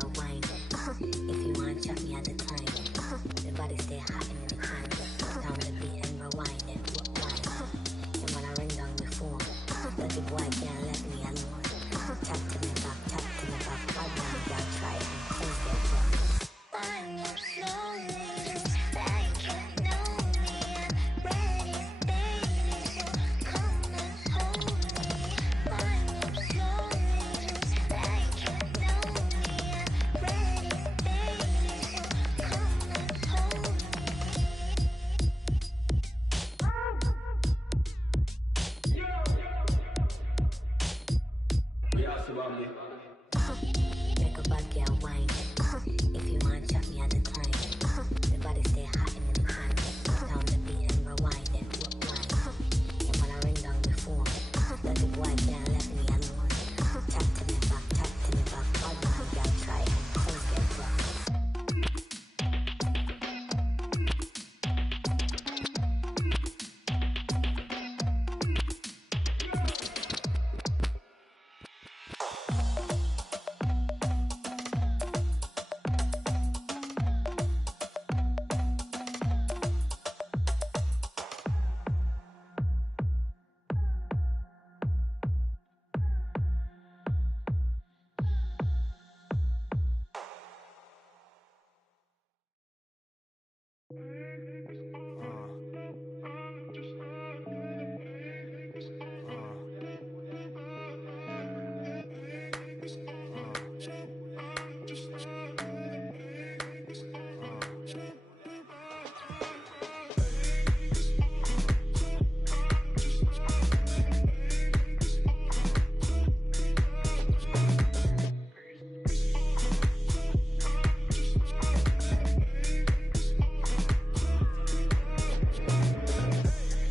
girl wine it. If you want chop me at the time. The body stay hot in the crime. Down the beat and rewind it. And when I ring down the phone, dirty boy can't let me alone. Tap to me back, bad man girl try and come get back. Wind up slowly, like you know me. I'm ready, baby, so come and hold me. Wind up slowly, like you know me. I'm ready, baby, so come and hold Make a bad girl wine it. If you want chop me at the time. The body stay hot in the crime. Down the beat and rewind it. And when I ring down the phone, dirty boy can't let me alone. Tap to me back, bad man girl try and come get back.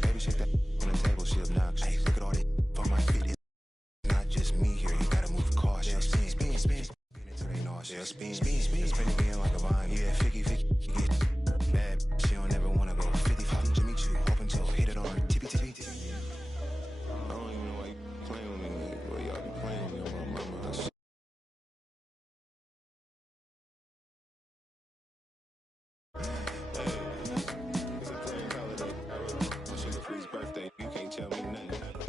Baby, shake that on the table, she obnoxious. Ay, look at all that on my feet. It's not just me here, you gotta move cautious. Spin, spin, spin. Spin until they nauseous. Spin, spin, spin. Spin again like a vine. Yeah, Ficky, you get bad. She don't ever wanna go 50-50. Jimmy Choo, open toe, hit it on tippy, tippy, tippy. I don't even know why you playing with me, nigga. Why y'all be playing with me on my mama? I It's a thing holiday. My sugar free's birthday. You can't tell me nothing.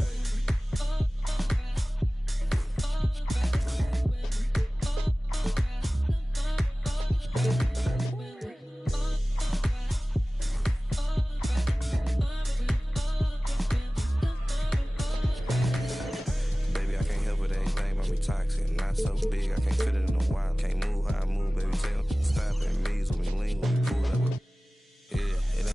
Baby, I can't help it, everything about me toxic. Not so big, I can't fit it in a while. Can't move how I move, baby. Tell them stop it. Me's when we lean, when we pull up with. Yeah, it ain't.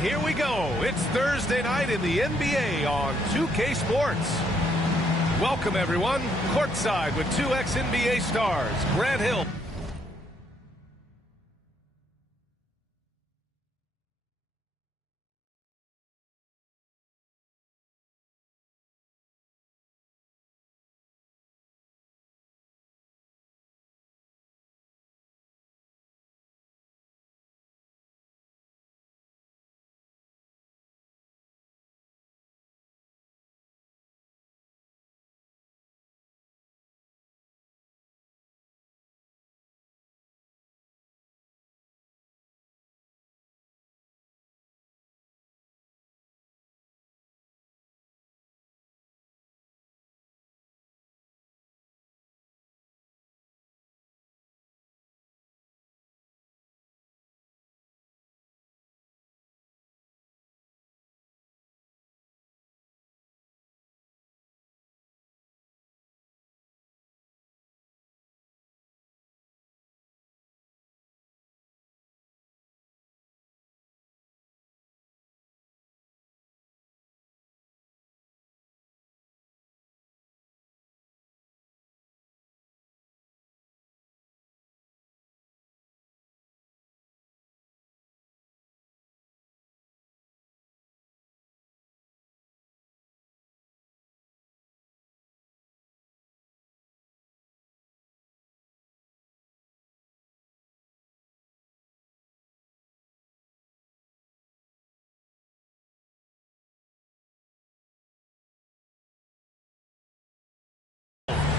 here we go. It's Thursday night in the NBA on 2K Sports. Welcome, everyone. Courtside with two ex-NBA stars, Grant Hill.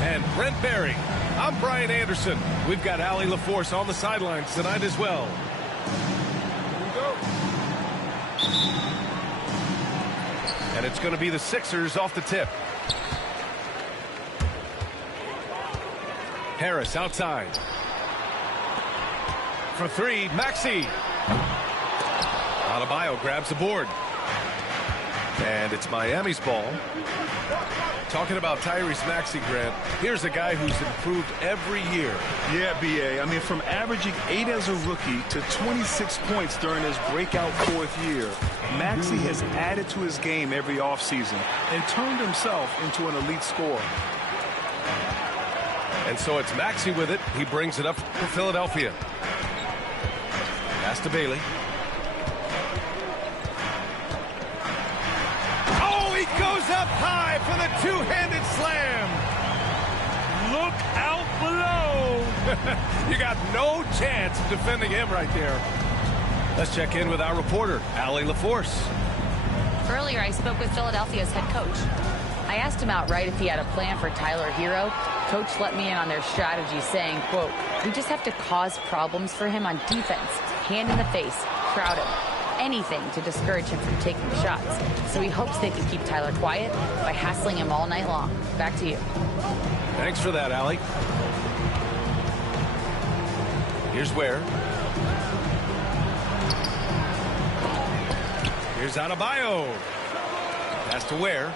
And Brent Barry. I'm Brian Anderson. We've got Allie LaForce on the sidelines tonight as well. Here we go. And it's going to be the Sixers off the tip. Harris outside. For three, Maxey. Adebayo grabs the board. And it's Miami's ball. Talking about Tyrese Maxey, Grant, here's a guy who's improved every year. Yeah, B.A. I mean, from averaging 8 as a rookie to 26 points during his breakout 4th year, Maxey has added to his game every offseason and turned himself into an elite scorer. And so it's Maxey with it. He brings it up for Philadelphia. Pass to Bailey. He goes up high for the two-handed slam. Look out below. You got no chance of defending him right there. Let's check in with our reporter, Allie LaForce. Earlier, I spoke with Philadelphia's head coach. I asked him outright if he had a plan for Tyler Hero. Coach let me in on their strategy, saying, quote, "We just have to cause problems for him on defense, hand in the face, crowd him. Anything to discourage him from taking shots. So he hopes they can keep Tyler quiet by hassling him all night long." Back to you. Thanks for that, Allie. Here's Ware. Here's Adebayo. Pass to Ware.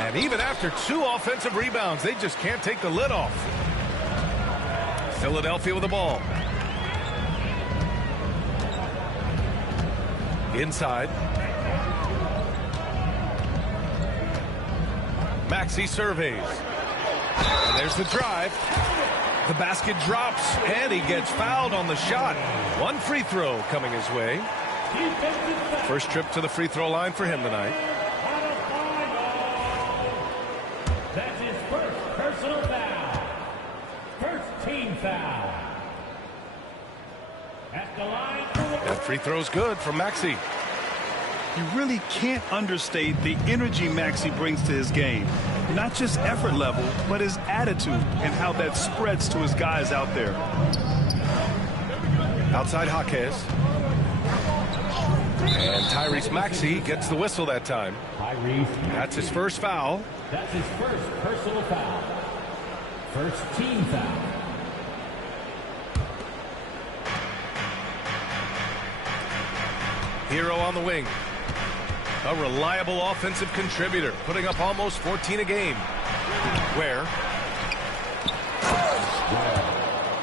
And even after 2 offensive rebounds, they just can't take the lid off. Philadelphia with the ball. Inside. Maxey surveys. And there's the drive. The basket drops, and he gets fouled on the shot. 1 free throw coming his way. First trip to the free throw line for him tonight. That's his first personal foul. First team foul. At the line. That free throw's good from Maxey. You really can't understate the energy Maxey brings to his game. Not just effort level, but his attitude and how that spreads to his guys out there. Outside Jaquez. And Tyrese Maxey gets the whistle that time. That's his first foul. That's his first personal foul. First team foul. Hero on the wing. A reliable offensive contributor, putting up almost 14 a game. Ware.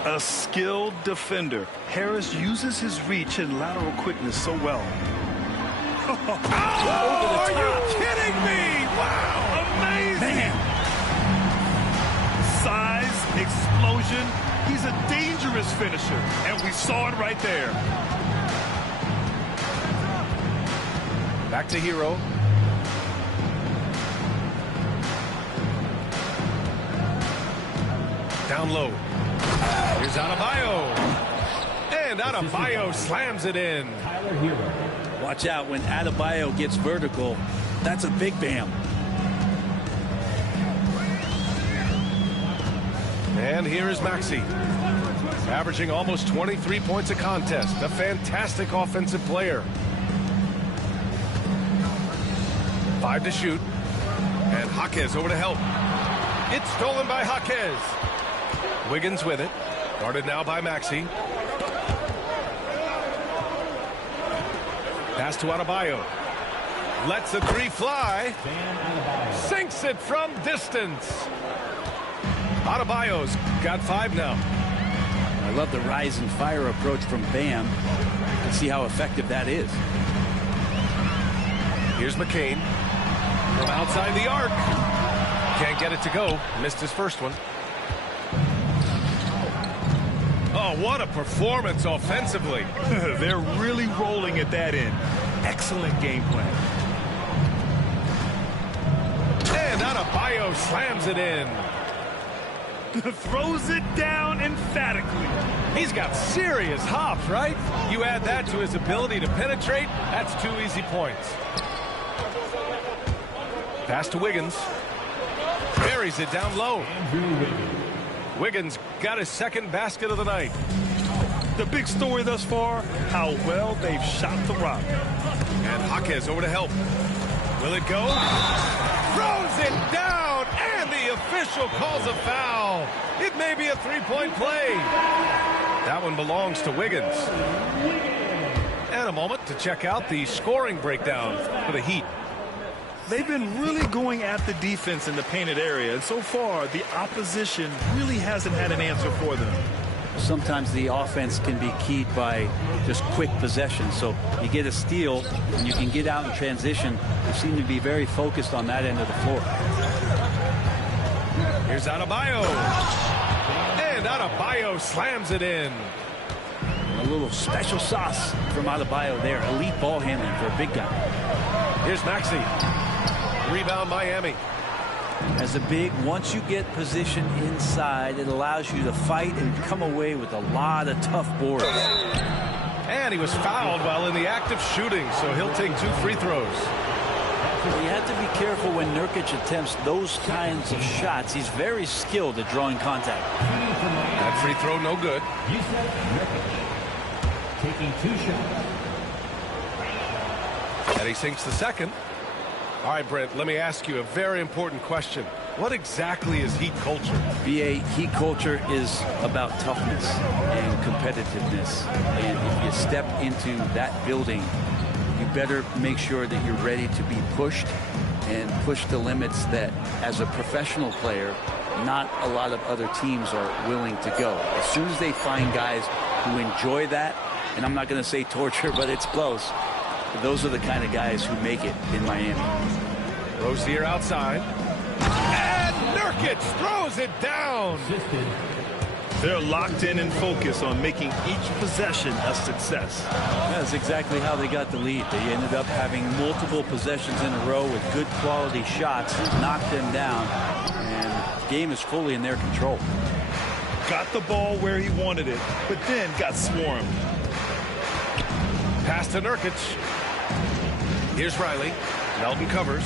A skilled defender. Harris uses his reach and lateral quickness so well. Oh, are you kidding me? Wow, amazing. Man. Size, explosion. He's a dangerous finisher, and we saw it right there. Back to Hero. Down low. Here's Adebayo. And Adebayo slams it in. Tyler Hero. Watch out when Adebayo gets vertical. That's a big bam. And here is Maxey, averaging almost 23 points a contest. A fantastic offensive player. 5 to shoot. And Jaquez over to help. It's stolen by Jaquez. Wiggins with it. Guarded now by Maxey. Pass to Adebayo. Lets the three fly. Sinks it from distance. Adebayo's got 5 now. I love the rise and fire approach from Bam. Let's see how effective that is. Here's McCain from outside the arc. Can't get it to go. Missed his first one. Oh, what a performance offensively. They're really rolling at that end. Excellent game plan. And Adebayo slams it in. Throws it down emphatically. He's got serious hops, right? You add that to his ability to penetrate, that's 2 easy points. Pass to Wiggins. Buries it down low. Wiggins got his second basket of the night. The big story thus far, how well they've shot the rock. And Jaquez over to help. Will it go? Throws it down, and the official calls a foul. It may be a 3-point play. That one belongs to Wiggins. And a moment to check out the scoring breakdown for the Heat. They've been really going at the defense in the painted area, and so far the opposition really hasn't had an answer for them. Sometimes the offense can be keyed by just quick possession. So you get a steal and you can get out in transition. They seem to be very focused on that end of the floor. Here's Adebayo. And Adebayo slams it in. A little special sauce from Adebayo there. Elite ball handling for a big guy. Here's Maxey. Rebound Miami. As a big, once you get position inside, it allows you to fight and come away with a lot of tough boards. And he was fouled while in the act of shooting, so he'll take 2 free throws. You have to be careful when Nurkic attempts those kinds of shots. He's very skilled at drawing contact. That free throw no good. Yusuf Nurkic taking 2 shots. And he sinks the second. All right, Brent, let me ask you a very important question. What exactly is Heat culture? BA, Heat culture is about toughness and competitiveness. And if you step into that building, you better make sure that you're ready to be pushed and push the limits that, as a professional player, not a lot of other teams are willing to go. As soon as they find guys who enjoy that, and I'm not going to say torture, but it's close, those are the kind of guys who make it in Miami. Rozier outside. And Nurkic throws it down. They're locked in and focused on making each possession a success. That's exactly how they got the lead. They ended up having multiple possessions in a row with good quality shots, knocked them down, and the game is fully in their control. Got the ball where he wanted it, but then got swarmed. Pass to Nurkic. Here's Riley. Melton covers.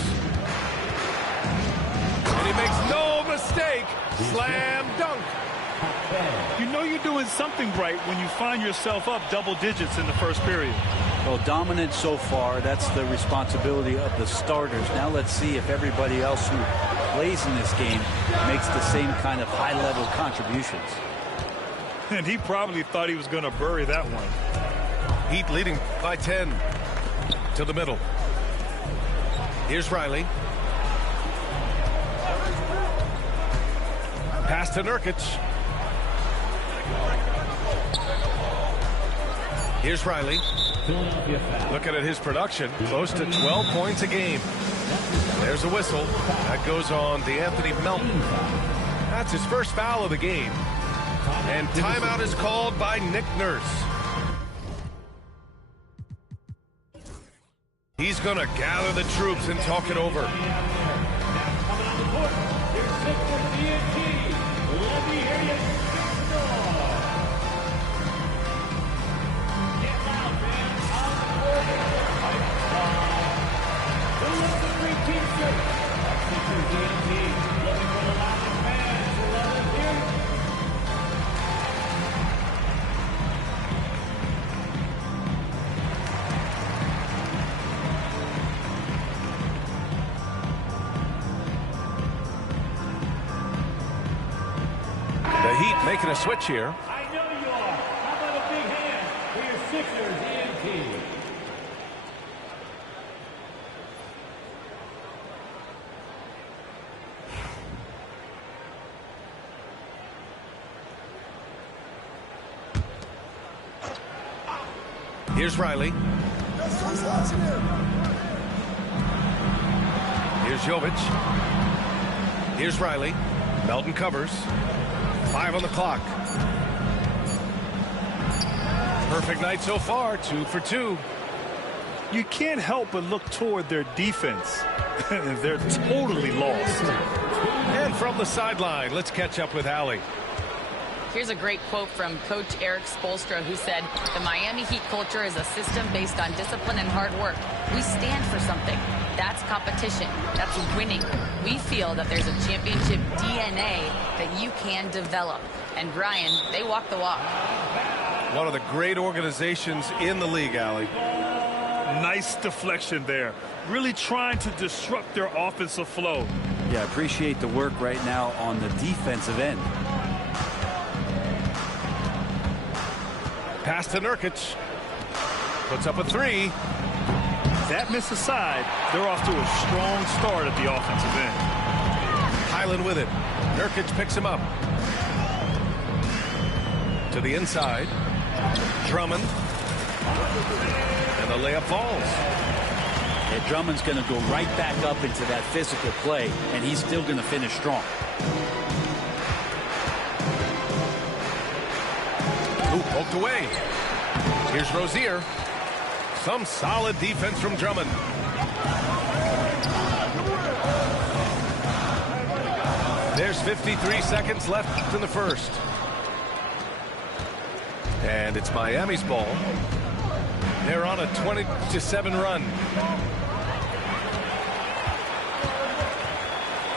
And he makes no mistake. Slam dunk. You know you're doing something right when you find yourself up double digits in the first period. Well, dominant so far. That's the responsibility of the starters. Now let's see if everybody else who plays in this game makes the same kind of high-level contributions. And he probably thought he was going to bury that one. Heat leading by 10 to the middle. Here's Riley. Pass to Nurkic. Here's Riley. Looking at his production, close to 12 points a game. There's a whistle. That goes on DeAnthony Melton. That's his first foul of the game. And timeout is called by Nick Nurse. He's going to gather the troops and talk it over. The Heat making a switch here. I know you are. How about a big hand for your Sixers ENT? Here's Riley. Here's Jovic. Here's Riley. Melton covers. 5 on the clock. Perfect night so far, 2 for 2. You can't help but look toward their defense. They're totally lost. And from the sideline, let's catch up with Allie. Here's a great quote from Coach Eric Spoelstra, who said, "The Miami Heat culture is a system based on discipline and hard work. We stand for something. That's competition. That's winning. We feel that there's a championship DNA that you can develop." And Brian, they walk the walk. One of the great organizations in the league, Allie. Nice deflection there. Really trying to disrupt their offensive flow. Yeah, appreciate the work right now on the defensive end. Pass to Nurkic. Puts up a 3. That miss aside, they're off to a strong start at the offensive end. Highland with it. Nurkic picks him up. To the inside. Drummond. And the layup falls. Yeah, Drummond's going to go right back up into that physical play, and he's still going to finish strong. Ooh, poked away. Here's Rozier. Some solid defense from Drummond. There's 53 seconds left in the first. And it's Miami's ball. They're on a 20-7 run.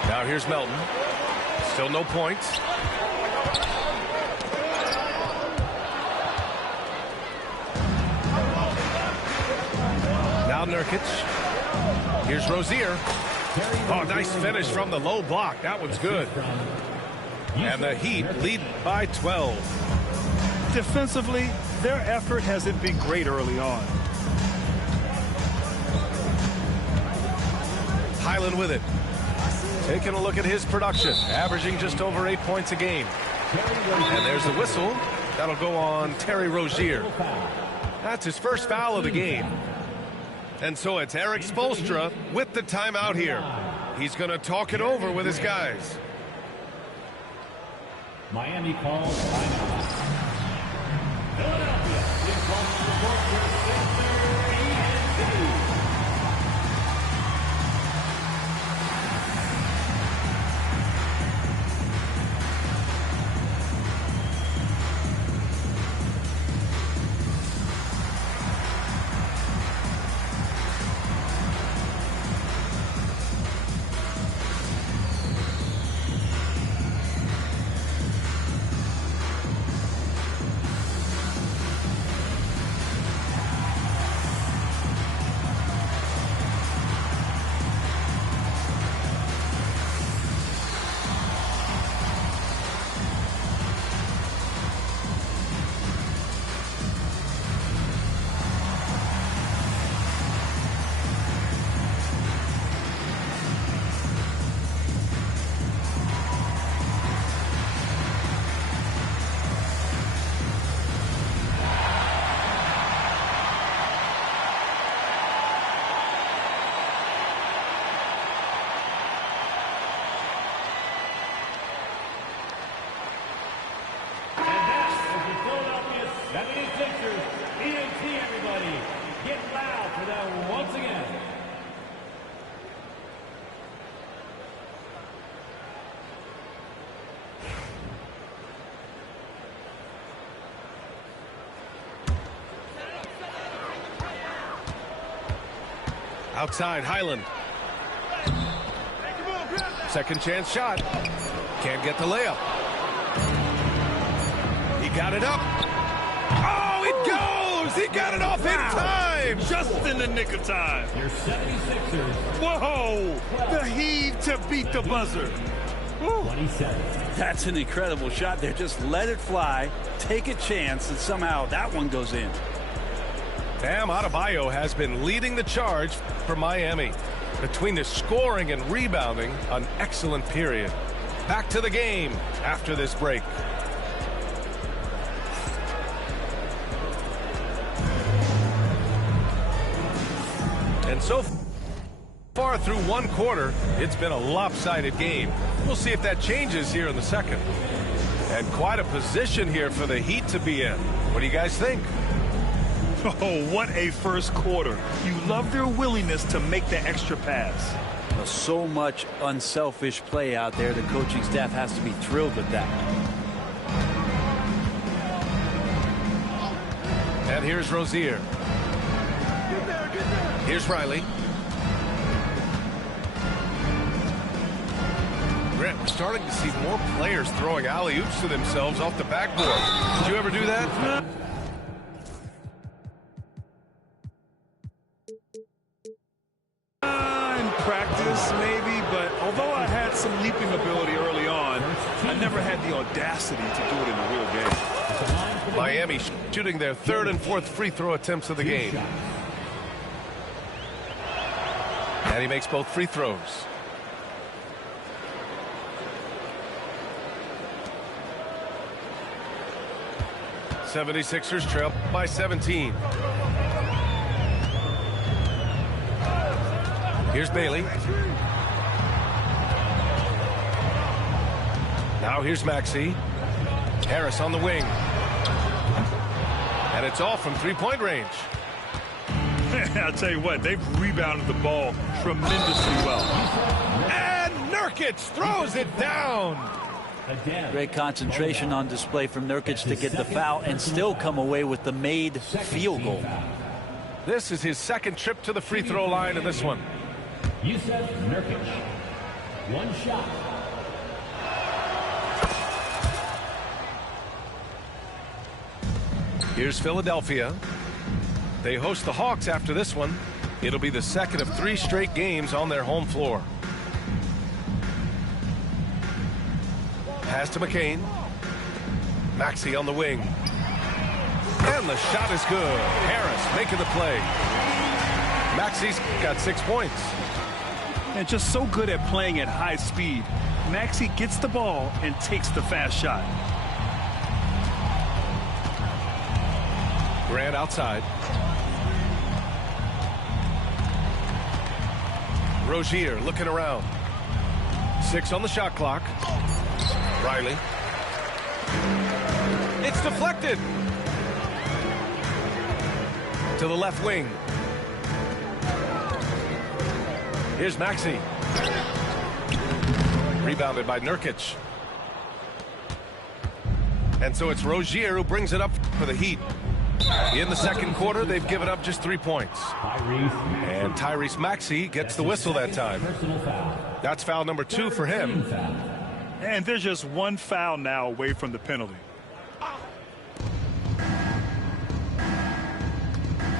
Now here's Melton. Still no points. Now Nurkic. Here's Rozier. Oh, nice finish from the low block. That one's good. And the Heat lead by 12. Defensively, their effort hasn't been great early on. Highland with it. Taking a look at his production. Averaging just over 8 points a game. And there's the whistle. That'll go on Terry Rozier. That's his first foul of the game. And so it's Eric Spoelstra with the timeout here. He's going to talk it over with his guys. Miami calls timeout. Philadelphia is on the court for Sixers ENT. 76ers, ENT, everybody. Get loud for them once again. Outside, Highland. Second chance shot. Can't get the layup. He got it up. Oh, it goes! He got it off in time! Just in the nick of time. Your 76ers. Whoa! The heave to beat the buzzer. 27. That's an incredible shot there. Just let it fly, take a chance, and somehow that one goes in. Bam Adebayo has been leading the charge for Miami. Between the scoring and rebounding, an excellent period. Back to the game after this break. And so far through one quarter, it's been a lopsided game. We'll see if that changes here in the second. And quite a position here for the Heat to be in. What do you guys think? Oh, what a first quarter. You love their willingness to make the extra pass. So much unselfish play out there. The coaching staff has to be thrilled with that. And here's Rozier. Here's Riley. Grant, we're starting to see more players throwing alley-oops to themselves off the backboard. Did you ever do that? In practice, maybe, but although I had some leaping ability early on, I never had the audacity to do it in a real game. Miami shooting their third and fourth free throw attempts of the game. And he makes both free throws. '76ers trail by 17. Here's Bailey. Now here's Maxey. Harris on the wing. And it's all from three-point range. I'll tell you what, they've rebounded the ball tremendously well. And Nurkic throws it down. Great concentration on display from Nurkic to get the foul and still come away with the made field goal. This is his second trip to the free throw line in this one. Yusuf Nurkic. One shot. Here's Philadelphia. They host the Hawks after this one. It'll be the second of 3 straight games on their home floor. Pass to McCain. Maxey on the wing. And the shot is good. Harris making the play. Maxey's got 6 points. And just so good at playing at high speed. Maxey gets the ball and takes the fast shot. Grant outside. Rozier looking around. 6 on the shot clock. Riley. It's deflected. To the left wing. Here's Maxey. Rebounded by Nurkic. And so it's Rozier who brings it up for the Heat. In the second quarter, they've given up just 3 points. And Tyrese Maxey gets the whistle that time. That's foul number 2 for him. And there's just one foul now away from the penalty.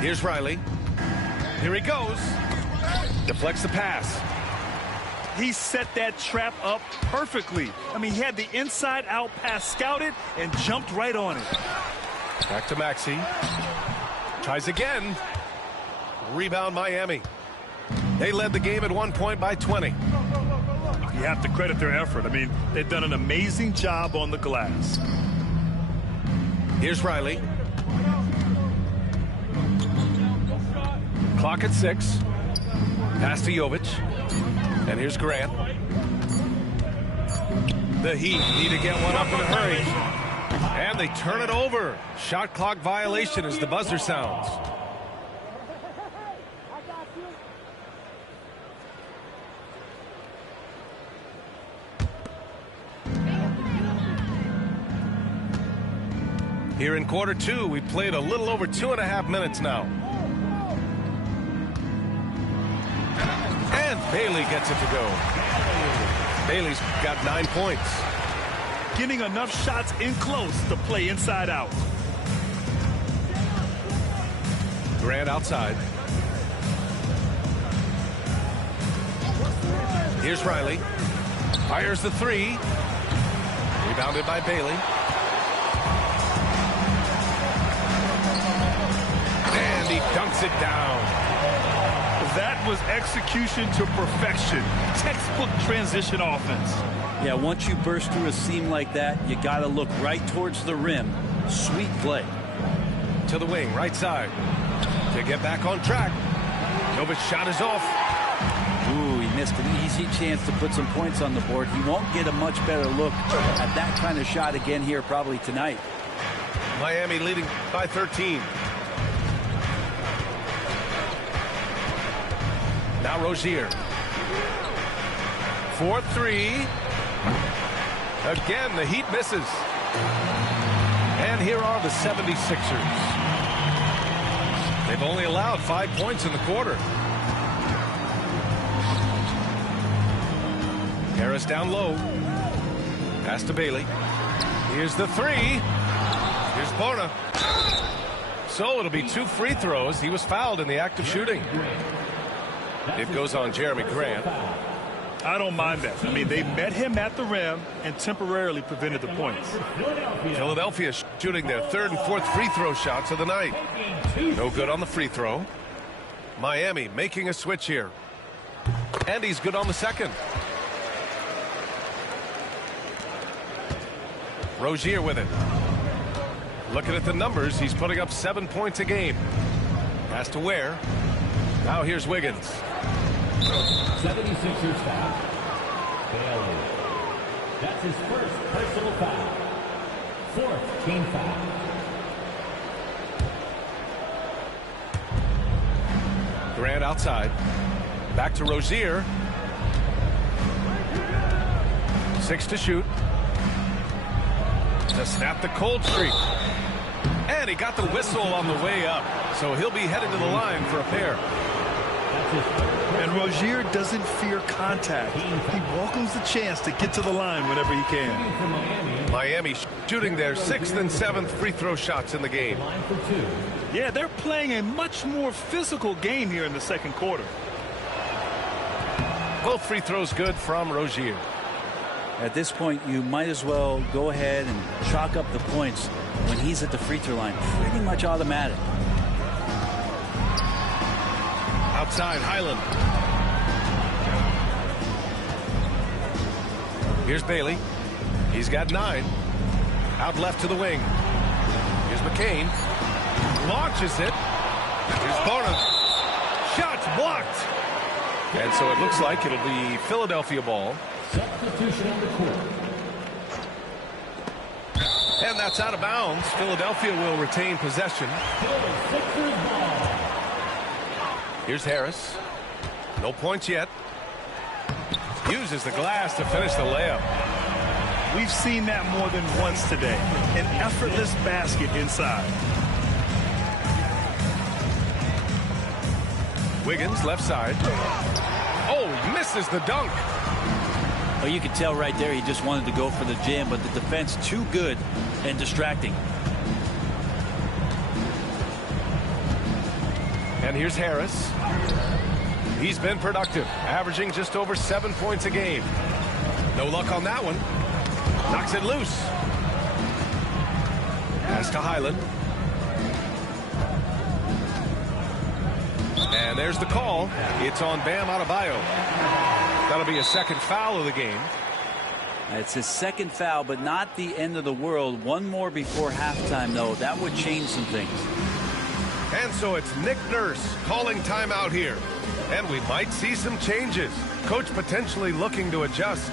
Here's Riley. Here he goes. Deflects the pass. He set that trap up perfectly. I mean, he had the inside-out pass scouted and jumped right on it. Back to Maxey. Tries again. Rebound Miami. They led the game at 1 point by 20. You have to credit their effort. I mean, they've done an amazing job on the glass. Here's Riley. Clock at 6. Pass to Jovic. And here's Grant. The Heat need to get one up in a hurry. And they turn it over. Shot clock violation as the buzzer sounds. Here in quarter two, we played a little over 2.5 minutes now. And Bailey gets it to go. Bailey's got 9 points. Getting enough shots in close to play inside out. Grant outside. Here's Riley. Fires the three. Rebounded by Bailey. And he dunks it down. That was execution to perfection. Textbook transition offense. Yeah, once you burst through a seam like that, you got to look right towards the rim. Sweet play. To the wing, right side. To get back on track. Novic's shot is off. Ooh, he missed an easy chance to put some points on the board. He won't get a much better look at that kind of shot again here probably tonight. Miami leading by 13. Now Rozier. 4-3. Again, the Heat misses. And here are the 76ers. They've only allowed 5 points in the quarter. Harris down low. Pass to Bailey. Here's the three. Here's Bona. So it'll be 2 free throws. He was fouled in the act of shooting. It goes on Jeremy Grant. I don't mind that. I mean, they met him at the rim and temporarily prevented the points. Philadelphia shooting their 3rd and 4th free throw shots of the night. No good on the free throw. Miami making a switch here. And he's good on the second. Rozier with it. Looking at the numbers, he's putting up 7 points a game. Pass to Ware. Now here's Wiggins. 76ers foul. Bailey. That's his first personal foul. 4th team foul. Grant outside. Back to Rozier. 6 to shoot. To snap the cold streak. And he got the whistle on the way up. So he'll be headed to the line for a pair. And Rozier doesn't fear contact. He welcomes the chance to get to the line whenever he can. Miami shooting their 6th and 7th free throw shots in the game. Yeah, they're playing a much more physical game here in the second quarter. Both free throws good from Rozier. At this point, you might as well go ahead and chalk up the points when he's at the free throw line. Pretty much automatic. Outside, Highland. Here's Bailey. He's got 9. Out left to the wing. Here's McCain. Launches it. Here's Bona. Shots blocked. And so it looks like it'll be Philadelphia ball. Substitution on the court. And that's out of bounds. Philadelphia will retain possession. Here's Harris. No points yet. Uses the glass to finish the layup. We've seen that more than once today. An effortless basket inside. Wiggins left side. Oh, misses the dunk. Well, you could tell right there he just wanted to go for the jam, but the defense too good and distracting. And here's Harris. He's been productive, averaging just over 7 points a game. No luck on that one. Knocks it loose. Pass to Highland. And there's the call. It's on Bam Adebayo. That'll be a second foul of the game. It's his second foul, but not the end of the world. One more before halftime, though. That would change some things. And so it's Nick Nurse calling timeout here. And we might see some changes. Coach potentially looking to adjust.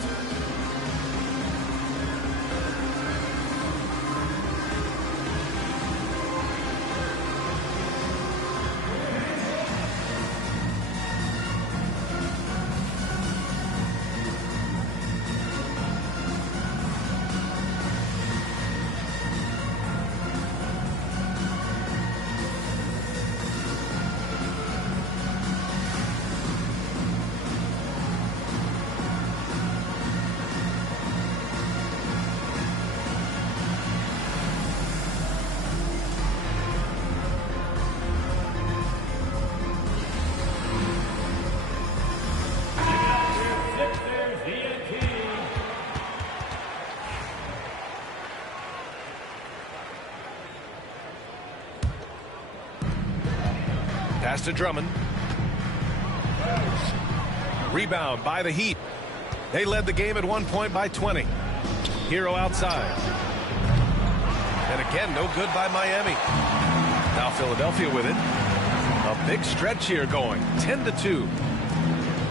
Pass to Drummond. Rebound by the Heat. They led the game at one point by 20. Hero outside. And again, no good by Miami. Now Philadelphia with it. A big stretch here going. 10-2.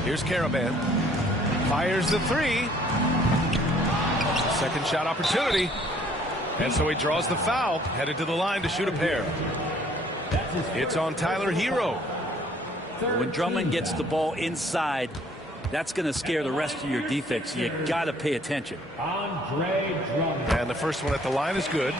Here's Caravan. Fires the three. Second shot opportunity. And so he draws the foul. Headed to the line to shoot a pair. It's on Tyler Hero. When Drummond gets the ball inside, that's going to scare the rest of your defense. You got to pay attention. Andre Drummond. And the first one at the line is good.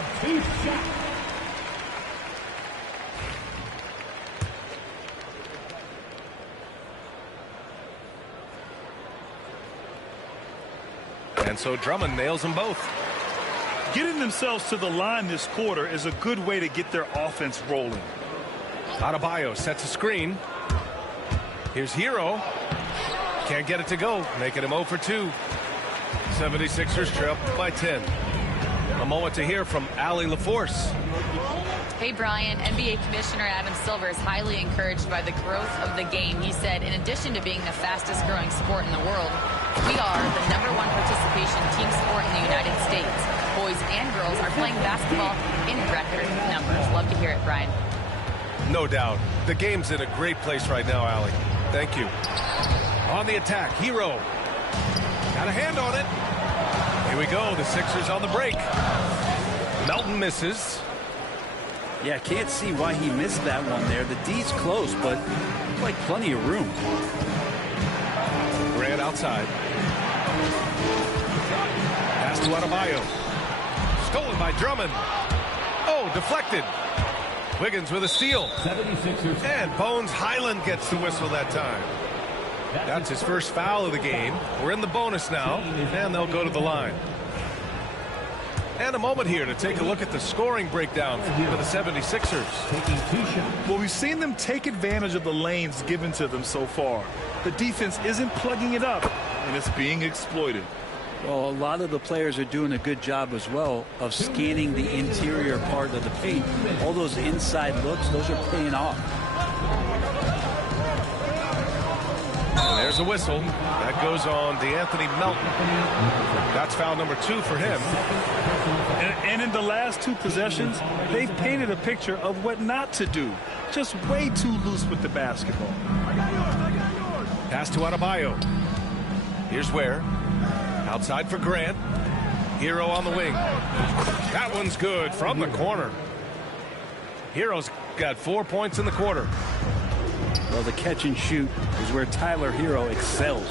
And so Drummond nails them both. Getting themselves to the line this quarter is a good way to get their offense rolling. Adebayo sets a screen. Here's Hero. Can't get it to go, making him 0 for 2. 76ers trail by 10. A moment to hear from Allie LaForce. Hey, Brian, NBA Commissioner Adam Silver is highly encouraged by the growth of the game. He said, in addition to being the fastest growing sport in the world, we are the #1 participation team sport in the United States. Boys and girls are playing basketball in record numbers. Love to hear it, Brian. No doubt. The game's in a great place right now, Allie. Thank you. On the attack, Hero. Got a hand on it. Here we go. The Sixers on the break. Melton misses. Yeah, can't see why he missed that one there. The D's close, but like plenty of room. Grant outside. Pass to Adebayo. Stolen by Drummond. Oh, deflected. Wiggins with a steal. 76ers. And Bones Highland gets the whistle that time. That's his first foul of the game. We're in the bonus now, and they'll go to the line. And a moment here to take a look at the scoring breakdown for the 76ers. Taking 2 shots. Well, we've seen them take advantage of the lanes given to them so far. The defense isn't plugging it up, and it's being exploited. Well, a lot of the players are doing a good job as well of scanning the interior part of the paint. All those inside looks, those are paying off. And there's a whistle. That goes on DeAnthony Melton. That's foul number 2 for him. And in the last 2 possessions, they've painted a picture of what not to do. Just way too loose with the basketball. Pass to Adebayo. Here's Ware. Outside for Grant. Hero on the wing. That one's good from the corner. Hero's got 4 points in the quarter. Well, the catch and shoot is where Tyler Hero excels.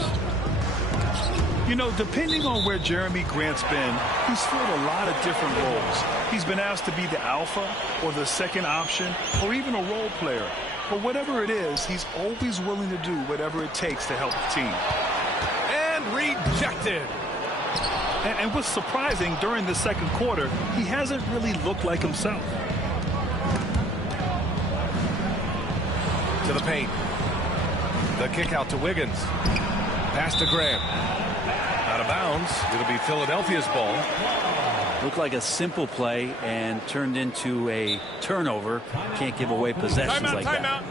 You know, depending on where Jeremy Grant's been, he's filled a lot of different roles. He's been asked to be the alpha or the second option or even a role player. But whatever it is, he's always willing to do whatever it takes to help the team. And rejected. And what's surprising, during the second quarter, he hasn't really looked like himself. To the paint. The kick out to Wiggins. Pass to Grant. Out of bounds. It'll be Philadelphia's ball. Looked like a simple play and turned into a turnover. Can't give away possessions like that.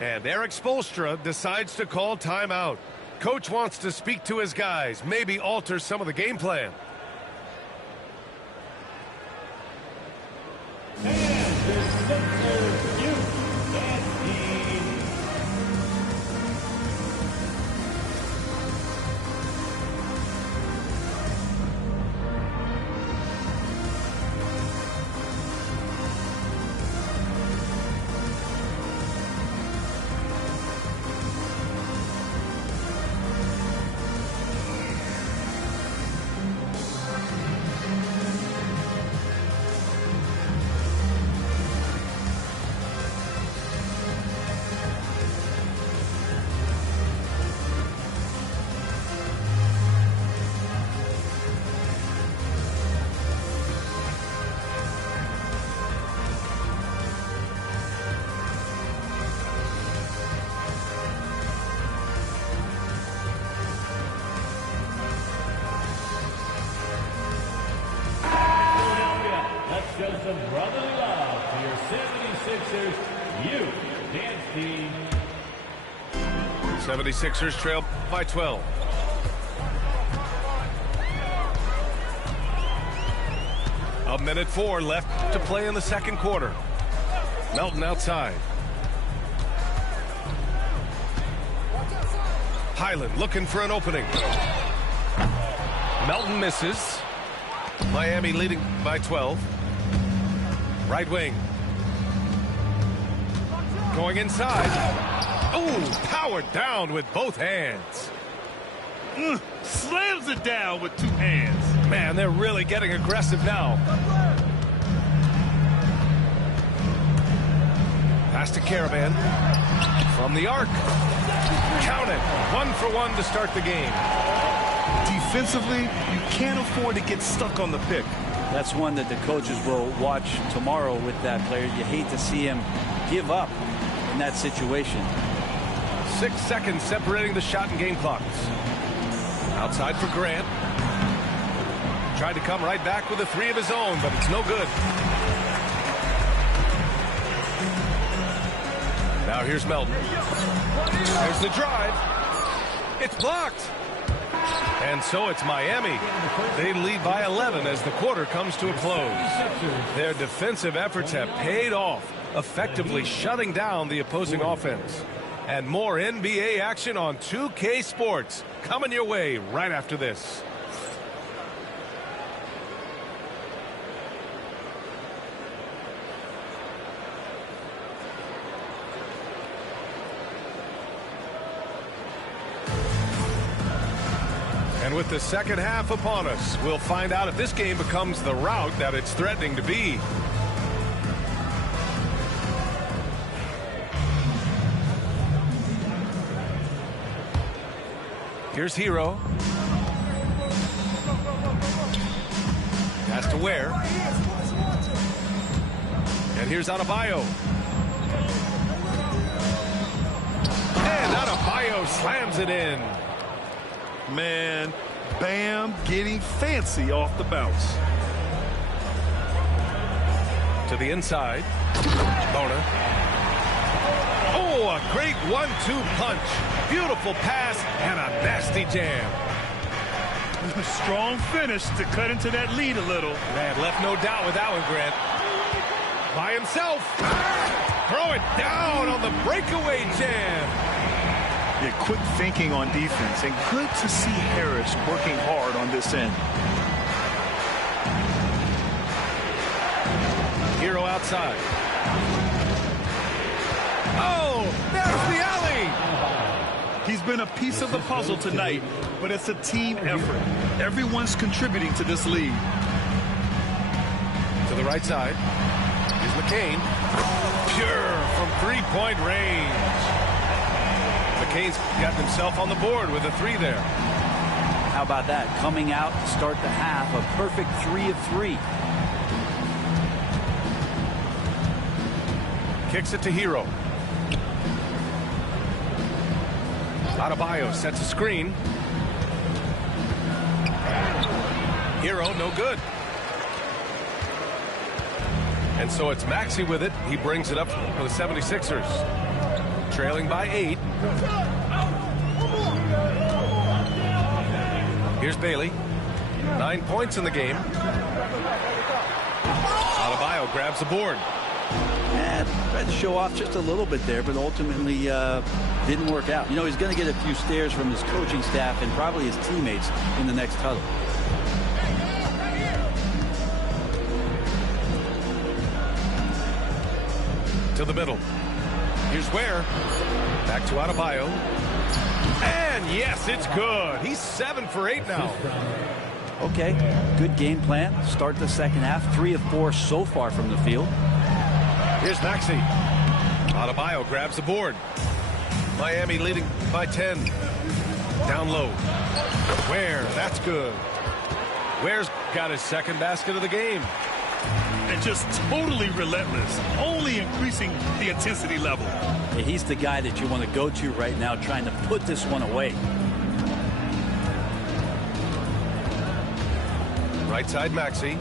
And Eric Spoelstra decides to call timeout. Coach wants to speak to his guys, maybe alter some of the game plan. Show some brotherly love to your 76ers youth Dansby. 76ers trail by 12. A minute 4 left to play in the second quarter. Melton outside. Highland looking for an opening. Melton misses. Miami leading by 12. Right wing. Going inside. Oh, powered down with both hands. Slams it down with 2 hands. Man, they're really getting aggressive now. Pass to Caravan. From the arc. Count it. 1 for 1 to start the game. Defensively, you can't afford to get stuck on the pick. That's one that the coaches will watch tomorrow with that player. You hate to see him give up in that situation. 6 seconds separating the shot and game clocks. Outside for Grant. Tried to come right back with a 3 of his own, but it's no good. Now here's Melton. There's the drive. It's blocked. And so it's Miami. They lead by 11 as the quarter comes to a close. Their defensive efforts have paid off, effectively shutting down the opposing offense. And more NBA action on 2K Sports coming your way right after this. And with the second half upon us, we'll find out if this game becomes the rout that it's threatening to be. Here's Hero. Pass to Ware. And here's Adebayo. And Adebayo slams it in. Man, Bam getting fancy off the bounce. To the inside. Bona. Oh, a great 1-2 punch. Beautiful pass and a nasty jam. Strong finish to cut into that lead a little. Man, left no doubt with that one, Grant. By himself. Throw it down on the breakaway jam. Yeah, quick thinking on defense, and good to see Harris working hard on this end. Hero outside. Oh, there's the alley. He's been a piece of the puzzle tonight, but it's a team effort. Everyone's contributing to this lead. To the right side. Here's McCain. Pure from three-point range. McCain's gotten himself on the board with a 3 there. How about that? Coming out to start the half, a perfect 3 of 3. Kicks it to Hero. Adebayo sets a screen. Hero, no good. And so it's Maxey with it. He brings it up for the 76ers. Trailing by 8. Here's Bailey. 9 points in the game. Adebayo grabs the board. And tried to show off just a little bit there, but ultimately didn't work out. You know, he's going to get a few stares from his coaching staff and probably his teammates in the next huddle. To the middle. Here's Ware. Back to Adebayo. And yes, it's good. He's 7 for 8 now. Okay, good game plan. Start the second half. 3 of 4 so far from the field. Here's Maxey. Adebayo grabs the board. Miami leading by 10. Down low. Ware, that's good. Ware's got his second basket of the game. And just totally relentless, only increasing the intensity level. Yeah, he's the guy that you want to go to right now, trying to put this one away. Right side, Maxey.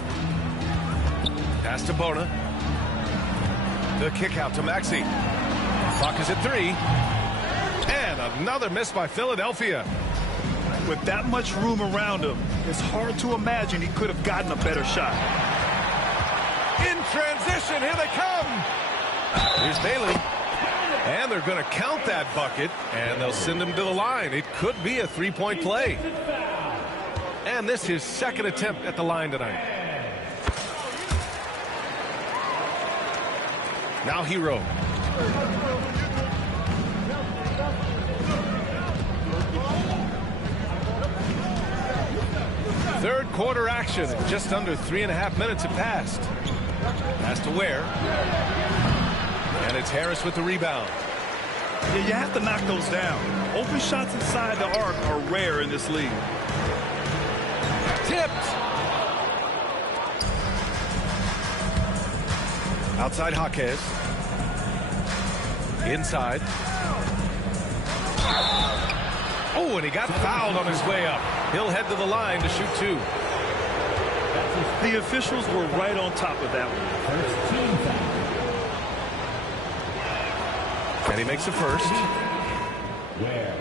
Pass to Bona. The kick out to Maxey. Clock is at 3. And another miss by Philadelphia. With that much room around him, it's hard to imagine he could have gotten a better shot. In transition, here they come. Here's Bailey. And they're going to count that bucket, and they'll send him to the line. It could be a three-point play. And this is his second attempt at the line tonight. Now Hero. Third quarter action. Just under 3.5 minutes have passed. Pass to Ware. And it's Harris with the rebound. Yeah, you have to knock those down. Open shots inside the arc are rare in this league. Tipped. Outside Jaquez. Inside. Oh, and he got fouled on his way up. He'll head to the line to shoot 2. The officials were right on top of that one. First team foul. And he makes the first. Ware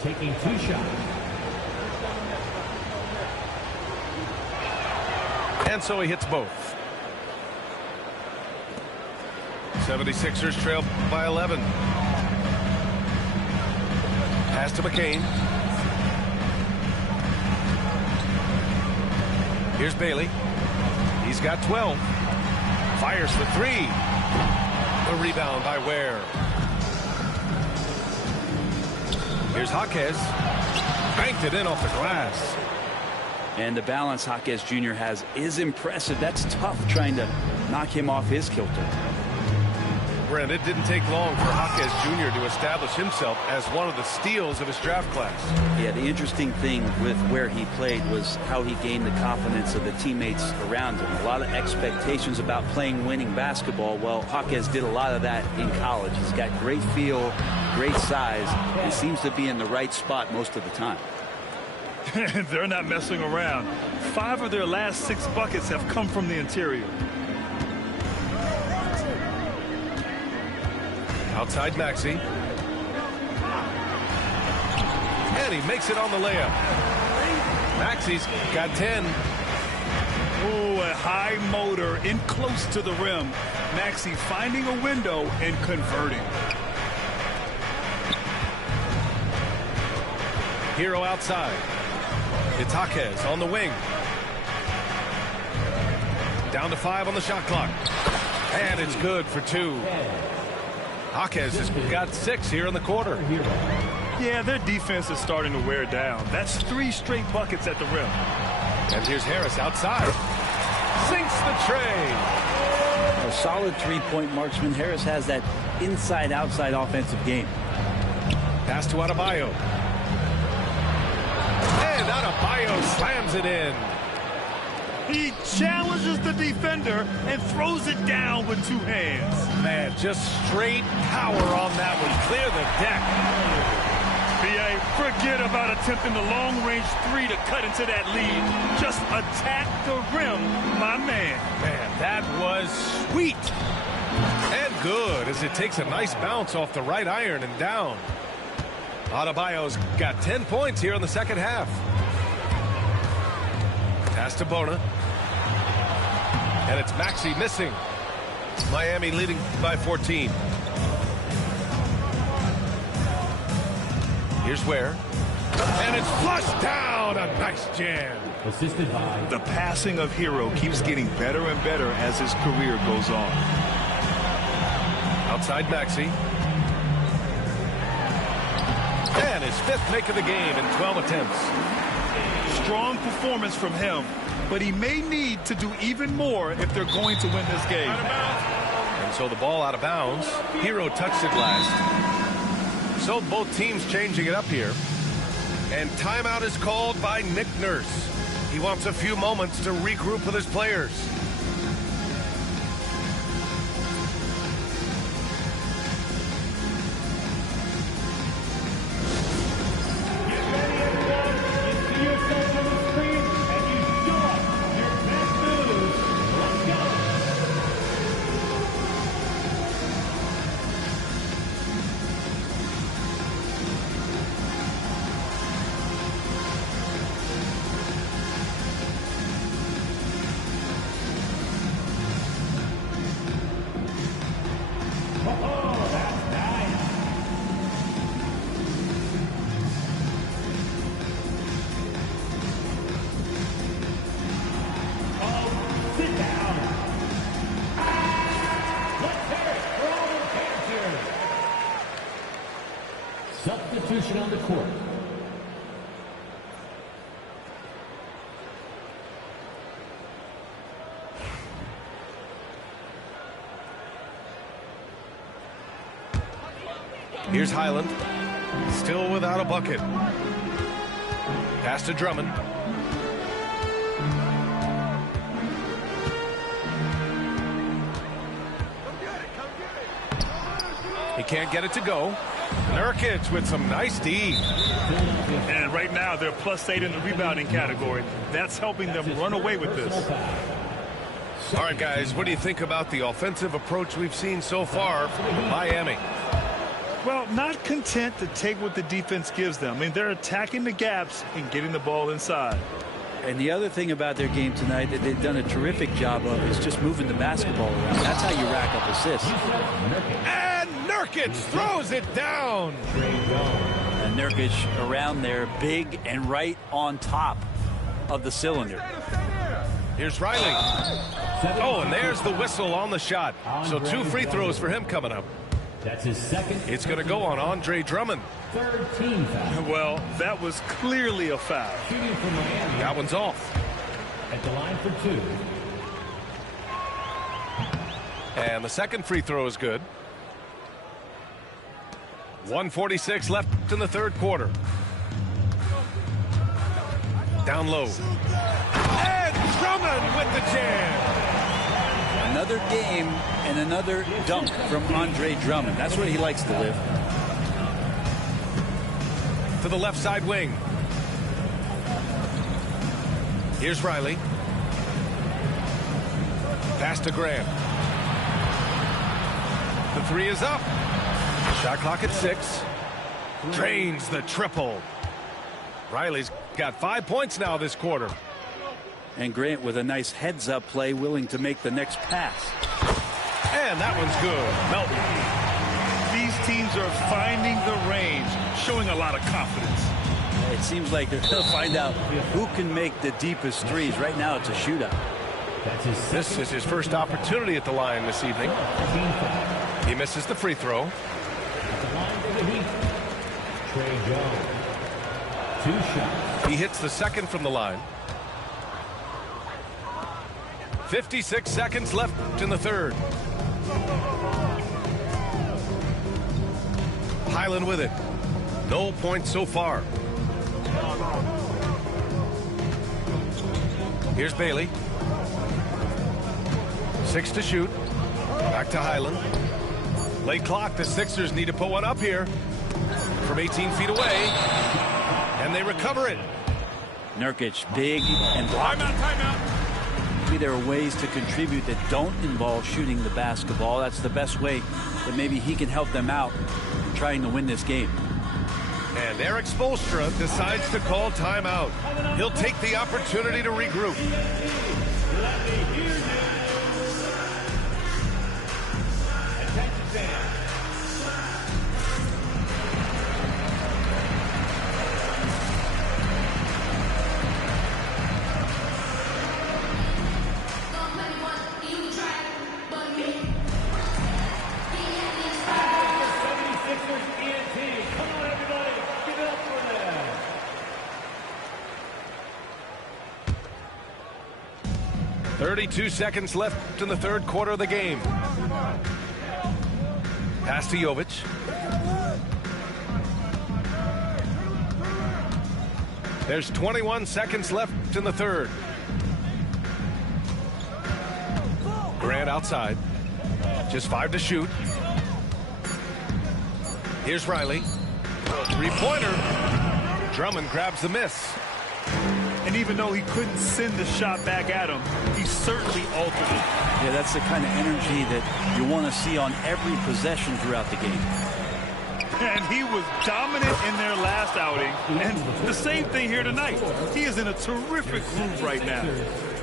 taking 2 shots. And so he hits both. 76ers trail by 11. Pass to McCain. Here's Bailey. He's got 12. Fires for 3. The rebound by Ware. Here's Jaquez. Banked it in off the glass. And the balance Jaquez Jr. has is impressive. That's tough trying to knock him off his kilter. Brent, it didn't take long for Jaquez Jr. to establish himself as one of the steals of his draft class. Yeah, the interesting thing with where he played was how he gained the confidence of the teammates around him. A lot of expectations about playing winning basketball. Well, Jaquez did a lot of that in college. He's got great feel, great size, and seems to be in the right spot most of the time. They're not messing around. 5 of their last 6 buckets have come from the interior. Outside Maxey. And he makes it on the layup. Maxey's got 10. Oh, a high motor in close to the rim. Maxey finding a window and converting. Hero outside. It's Jaquez on the wing. Down to 5 on the shot clock. And it's good for 2. Jaquez has got 6 here in the quarter. Yeah, their defense is starting to wear down. That's 3 straight buckets at the rim. And here's Harris outside. Sinks the tray. A solid 3-point marksman. Harris has that inside-outside offensive game. Pass to Adebayo. And Adebayo slams it in. He challenges the defender and throws it down with 2 hands. Man, just straight power on that one. Clear the deck. B.A., forget about attempting the long-range 3 to cut into that lead. Just attack the rim, my man. Man, that was sweet. And good as it takes a nice bounce off the right iron and down. Adebayo's got 10 points here in the second half. Pass to Bona. And it's Maxey missing. Miami leading by 14. Here's Ware. And it's flushed down. A nice jam. Assisted by The passing of Hero keeps getting better and better as his career goes on. Outside Maxey. And his 5th make of the game in 12 attempts. Strong performance from him, but he may need to do even more if they're going to win this game. And so the ball out of bounds. Hero touched it last. So both teams changing it up here. And timeout is called by Nick Nurse. He wants a few moments to regroup with his players. Here's Highland. Still without a bucket. Pass to Drummond. He can't get it to go. Nurkic with some nice D. And right now they're +8 in the rebounding category. That's helping them run away with this. All right, guys, what do you think about the offensive approach we've seen so far from Miami? Well, not content to take what the defense gives them. I mean, they're attacking the gaps and getting the ball inside. And the other thing about their game tonight that they've done a terrific job of is just moving the basketball around. That's how you rack up assists. And Nurkic throws it down. And Nurkic around there, big and right on top of the cylinder. Here's Riley. Oh, and there's the whistle on the shot. So 2 free throws for him coming up. That's his second. It's going to go on Andre Drummond. Third team foul. Well, that was clearly a foul. Shooting for Miami. That one's off. At the line for 2. And the second free throw is good. 1:46 left in the third quarter. Down low. And Drummond with the jam. Another game and another dunk from Andre Drummond. That's where he likes to live. To the left side wing. Here's Riley. Pass to Grant. The 3 is up. Shot clock at 6. Drains the triple. Riley's got 5 points now this quarter. And Grant with a nice heads-up play, willing to make the next pass. And that one's good. Melton. These teams are finding the range, showing a lot of confidence. It seems like they're going to find out who can make the deepest threes. Right now, it's a shootout. This is his first opportunity at the line this evening. He misses the free throw. At the line for the Heat. Trey Jones. 2 shots. He hits the second from the line. 56 seconds left in the third. Highland with it. No points so far. Here's Bailey. 6 to shoot. Back to Highland. Late clock. The Sixers need to put one up here. From 18 feet away. And they recover it. Nurkic, big and blocking. Timeout. Maybe there are ways to contribute that don't involve shooting the basketball. That's the best way that maybe he can help them out in trying to win this game. And Eric Spoelstra decides to call timeout. He'll take the opportunity to regroup. Two seconds left in the third quarter of the game. Pass to Jovic. There's 21 seconds left in the third. Grant outside. Just 5 to shoot. Here's Riley. 3-pointer. Drummond grabs the miss. And even though he couldn't send the shot back at him, he certainly altered it. Yeah, that's the kind of energy that you want to see on every possession throughout the game. And he was dominant in their last outing. And the same thing here tonight. He is in a terrific groove right now.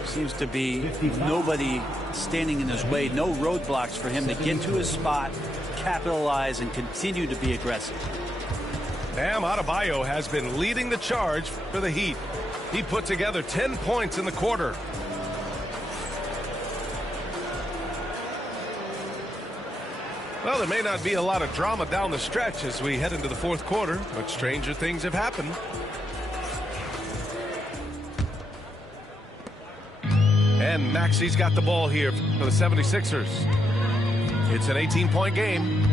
Seems to be nobody standing in his way, no roadblocks for him to get to his spot, capitalize, and continue to be aggressive. Bam Adebayo has been leading the charge for the Heat. He put together 10 points in the quarter. Well, there may not be a lot of drama down the stretch as we head into the fourth quarter, but stranger things have happened. And Maxi's got the ball here for the 76ers. It's an 18-point game.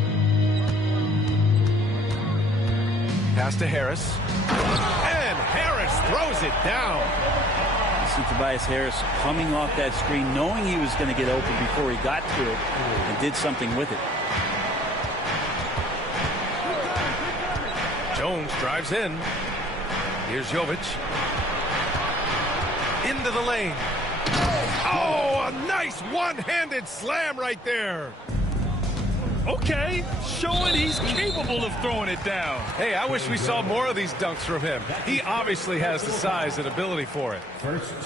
Pass to Harris. And Harris throws it down. You see Tobias Harris coming off that screen, knowing he was going to get open before he got to it, and did something with it. Jones drives in. Here's Jovic. Into the lane. Oh, a nice one-handed slam right there. Okay, showing he's capable of throwing it down. Hey, I wish we saw more of these dunks from him. He obviously has the size and ability for it.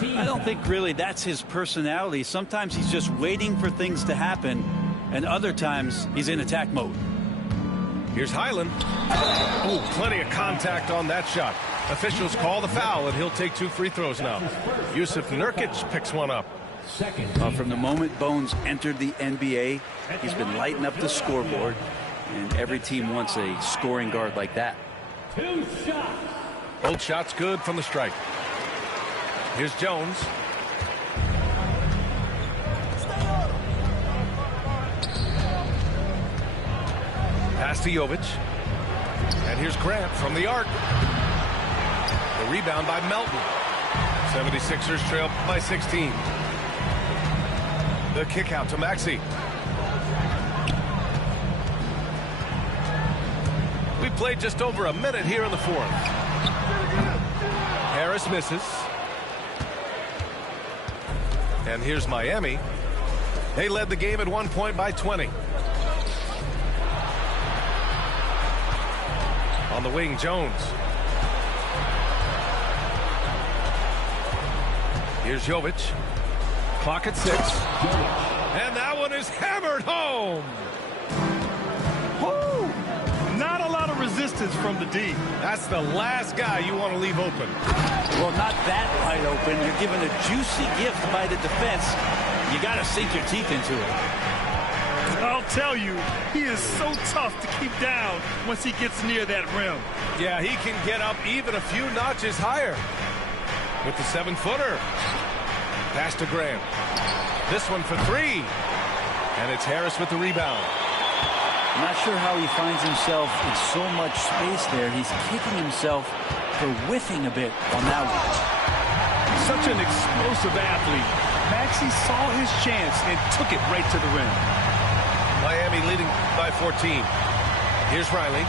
I don't think really that's his personality. Sometimes he's just waiting for things to happen, and other times he's in attack mode. Here's Highland. Ooh, plenty of contact on that shot. Officials call the foul, and he'll take 2 free throws now. Yusuf Nurkic picks one up. From the moment Bones entered the NBA, he's been lighting up the scoreboard, and every team wants a scoring guard like that. 2 shots. Both shots good from the stripe. Here's Jones. Pass to Jovic. And here's Grant from the arc. The rebound by Melton. 76ers trail by 16. The kick out to Maxey. We played just over a minute here in the fourth. Harris misses. And here's Miami. They led the game at 1 point by 20. On the wing, Jones. Here's Jovic. Clock at 6. And that one is hammered home. Woo! Not a lot of resistance from the D. That's the last guy you want to leave open. Well, not that wide open. You're given a juicy gift by the defense. You got to sink your teeth into it. I'll tell you, he is so tough to keep down once he gets near that rim. Yeah, he can get up even a few notches higher. With the 7-footer. Pass to Graham. This one for 3. And it's Harris with the rebound. I'm not sure how he finds himself in so much space there. He's kicking himself for whiffing a bit on that one. Such an explosive athlete. Maxey saw his chance and took it right to the rim. Miami leading by 14. Here's Riley.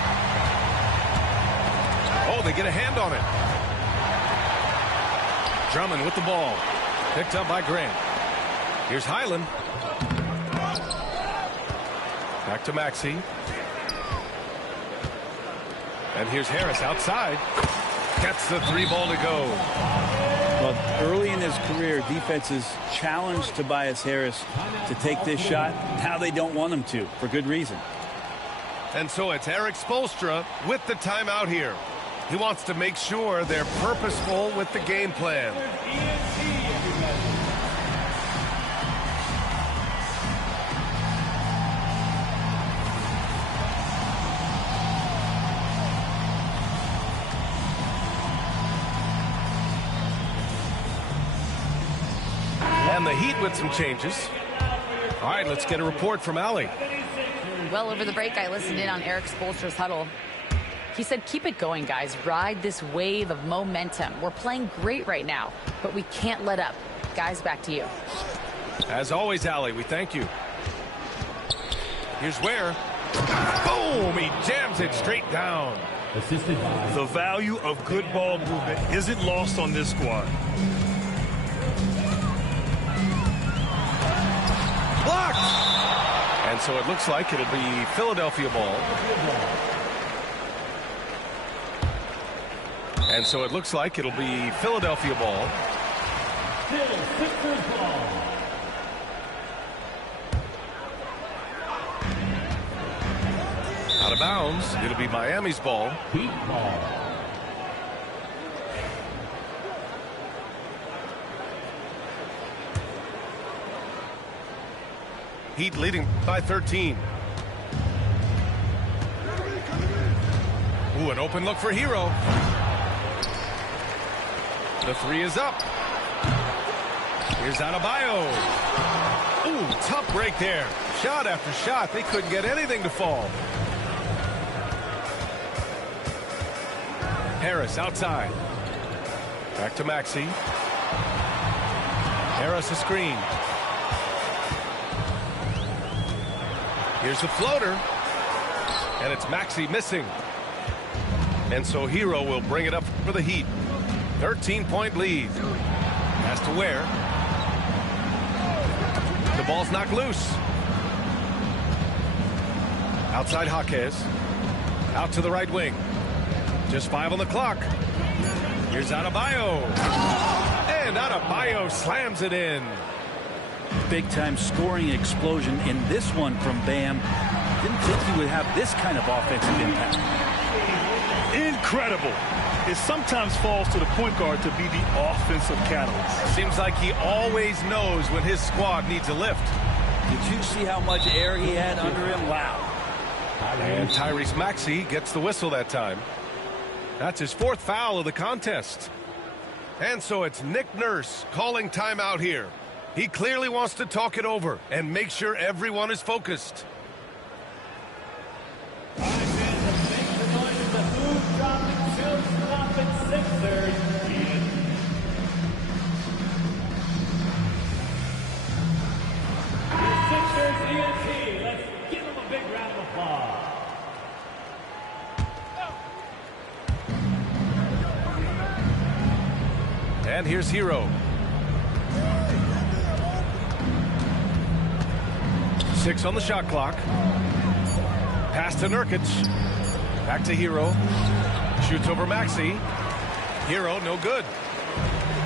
Oh, they get a hand on it. Drummond with the ball. Picked up by Grant. Here's Highland. Back to Maxey. And here's Harris outside. Gets the 3 ball to go. Well, early in his career, defenses challenged Tobias Harris to take this shot. Now they don't want him to, for good reason. And so it's Eric Spoelstra with the timeout here. He wants to make sure they're purposeful with the game plan. And the Heat with some changes. All right, let's get a report from Allie. Well, over the break, I listened in on Eric Spoelstra's huddle. He said, keep it going, guys. Ride this wave of momentum. We're playing great right now, but we can't let up. Guys, back to you. As always, Allie, we thank you. Here's Ware. Boom! He jams it straight down. The value of good ball movement isn't lost on this squad. Blocked! And so it looks like it'll be Philadelphia ball. And so it looks like it'll be Philadelphia ball. Out of bounds. It'll be Miami's ball. Heat ball. Heat leading by 13. Ooh, an open look for Hero. The 3 is up. Here's Adebayo. Ooh, tough break there. Shot after shot. They couldn't get anything to fall. Harris outside. Back to Maxey. Harris a screen. Here's the floater. And it's Maxey missing. And so Hero will bring it up for the Heat. 13-point lead. Pass to Ware. The ball's knocked loose. Outside Jaquez. Out to the right wing. Just 5 on the clock. Here's Adebayo. And Adebayo slams it in. Big-time scoring explosion in this one from Bam. Didn't think he would have this kind of offensive impact. Incredible. It sometimes falls to the point guard to be the offensive catalyst. Seems like he always knows when his squad needs a lift. Did you see how much air he had under him? Wow. And Tyrese Maxey gets the whistle that time. That's his 4th foul of the contest. And so it's Nick Nurse calling timeout here. He clearly wants to talk it over and make sure everyone is focused. And here's Hero. 6 on the shot clock. Pass to Nurkic. Back to Hero. Shoots over Maxey. Hero, no good.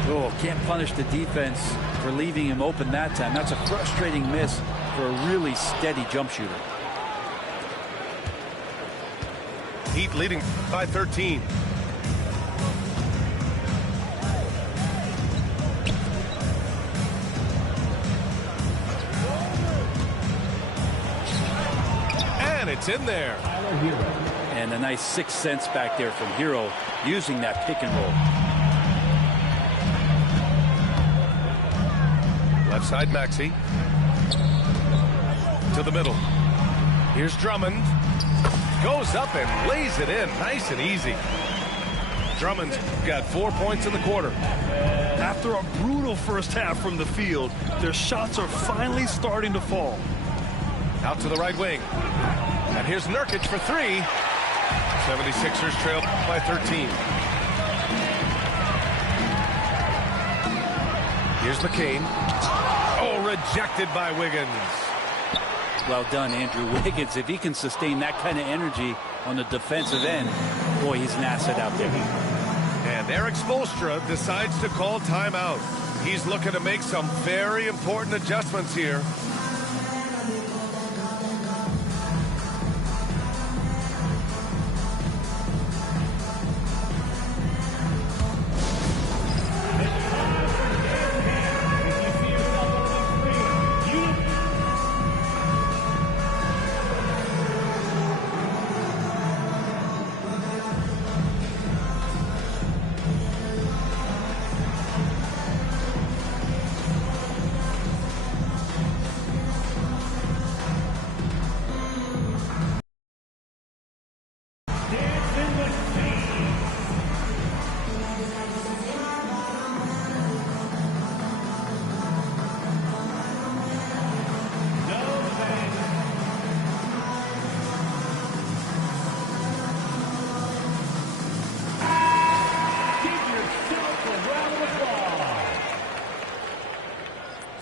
Oh, can't punish the defense for leaving him open that time. That's a frustrating miss for a really steady jump shooter. Heat leading by 13. And it's in there. And a nice 6 cents back there from Hero using that pick and roll. Left side Maxey. To the middle. Here's Drummond. Goes up and lays it in. Nice and easy. Drummond's got 4 points in the quarter. After a brutal first half from the field, their shots are finally starting to fall. Out to the right wing. And here's Nurkic for 3. 76ers trail by 13. Here's McCain. Oh, rejected by Wiggins. Well done, Andrew Wiggins. If he can sustain that kind of energy on the defensive end, boy, he's an asset out there. And Eric Spoelstra decides to call timeout. He's looking to make some very important adjustments here.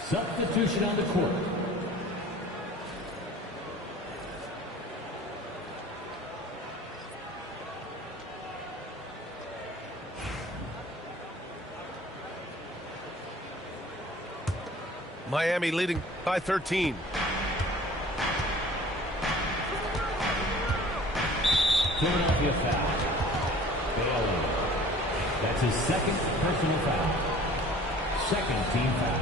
Substitution on the court. Miami leading by 13. Philadelphia foul. Bailey. That's his 2nd personal foul. 2nd team foul.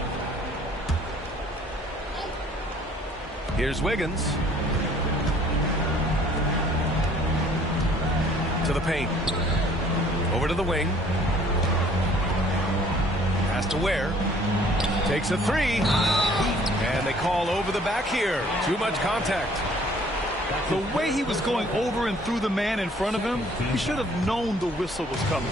Here's Wiggins. To the paint. Over to the wing. Pass to Ware. Takes a 3. And they call over the back here. Too much contact. The way he was going over and through the man in front of him, he should have known the whistle was coming.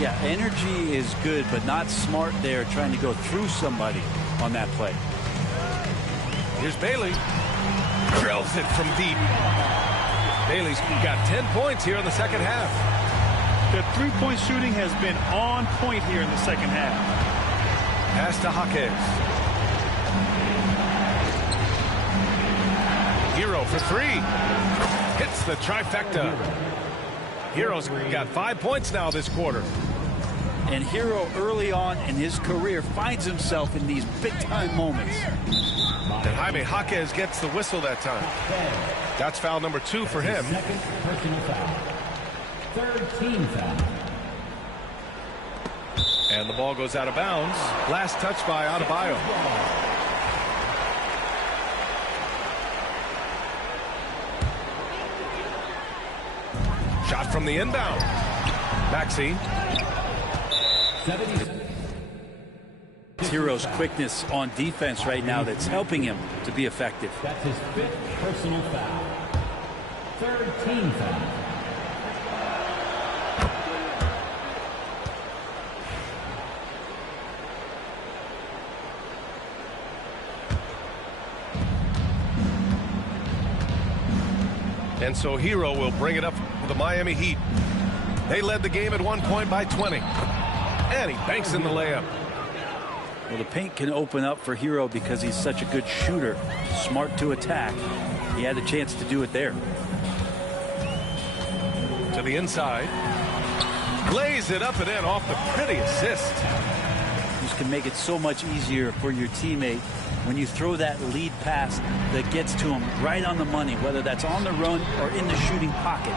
Yeah, energy is good, but not smart there trying to go through somebody on that play. Here's Bailey. Drills it from deep. Bailey's got 10 points here in the second half. Their three-point shooting has been on point here in the second half. Pass to Jaquez. Hero for three. Hits the trifecta. Hero's got 5 points now this quarter. And Hero early on in his career finds himself in these big-time moments. And Jaime Jaquez gets the whistle that time. That's foul number 2 for him. Second personal foul. Third team foul. And the ball goes out of bounds. Last touch by Adebayo. Shot from the inbound. Maxey. Hero's quickness on defense right now that's helping him to be effective. That's his 5th personal foul. Third team foul. And so Hero will bring it up for the Miami Heat. They led the game at one point by 20. And he banks in the layup. Well, the paint can open up for Hero because he's such a good shooter, smart to attack. He had a chance to do it there. To the inside. Lays it up and in off the pretty assist. This can make it so much easier for your teammate when you throw that lead pass that gets to him right on the money, whether that's on the run or in the shooting pocket.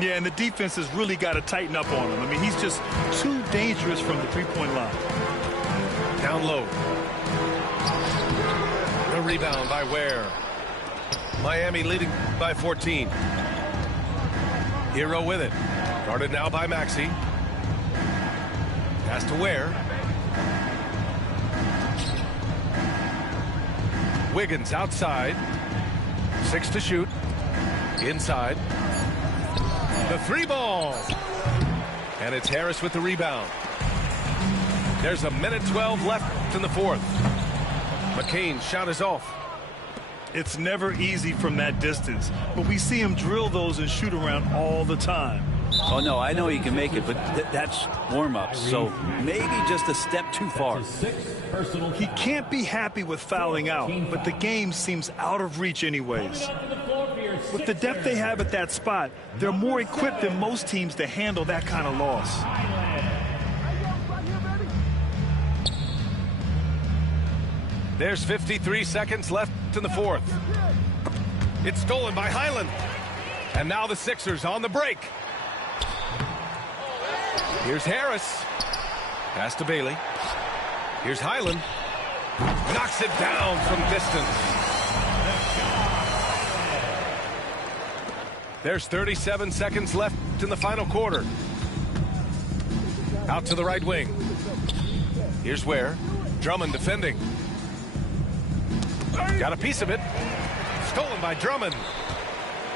Yeah, and the defense has really got to tighten up on him. I mean, he's just too dangerous from the three-point line. Down low. The rebound by Ware. Miami leading by 14. Hero with it. Guarded now by Maxey. Pass to Ware. Wiggins outside. 6 to shoot. Inside. The 3 ball. And it's Harris with the rebound. There's 1:12 left in the fourth. McCain's shot is off. It's never easy from that distance, but we see him drill those and shoot around all the time. Oh, no, I know he can make it, but that's warm-up, so maybe just a step too far. He can't be happy with fouling out, but the game seems out of reach anyways. With the depth they have at that spot, they're more equipped than most teams to handle that kind of loss. There's 53 seconds left in the fourth. It's stolen by Highland. And now the Sixers on the break. Here's Harris. Pass to Bailey. Here's Highland. Knocks it down from distance. There's 37 seconds left in the final quarter. Out to the right wing. Here's Ware. Drummond defending. Got a piece of it. Stolen by Drummond.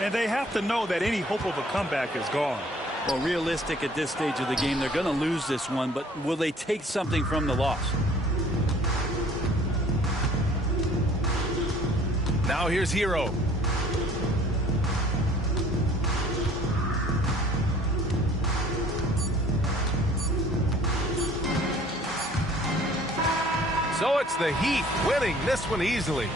And they have to know that any hope of a comeback is gone. Well, realistic at this stage of the game, they're going to lose this one, but will they take something from the loss? Now here's Hero. So it's the Heat winning this one easily.